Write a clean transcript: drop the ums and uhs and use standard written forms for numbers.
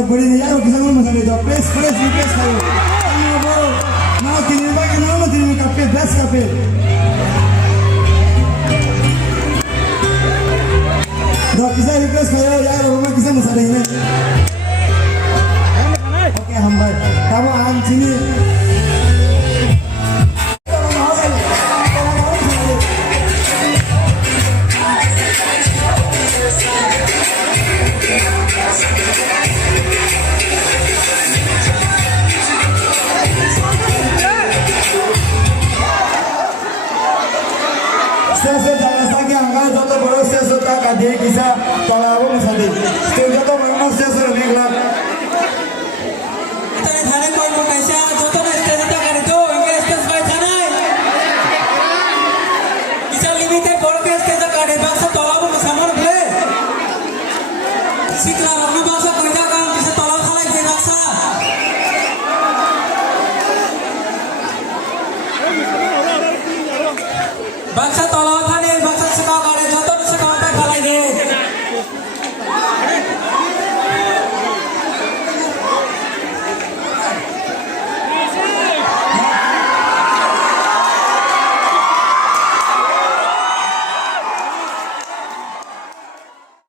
masuk beri ya kita mau masak itu please kayo mau kirim bagi nama kirim kafe best kafe dok kita request kayo ya rumah kita masak ini oke hamba kamu an sini Sesi jalan lagi angkat jatuh baru sesi tak ada kisah kalau misalnya sesi jatuh memang sesi lebih gelap. Kita ni thane kau pun कैसा jatuh na sesi tak ada tu, ini sesi baik thane. Bisa limited baru ke sesi tak ada, bangsa tolak pun sama boleh. Sikla orang bangsa kerja kan bisa tolak kalau dia bangsa. Bangsa tolak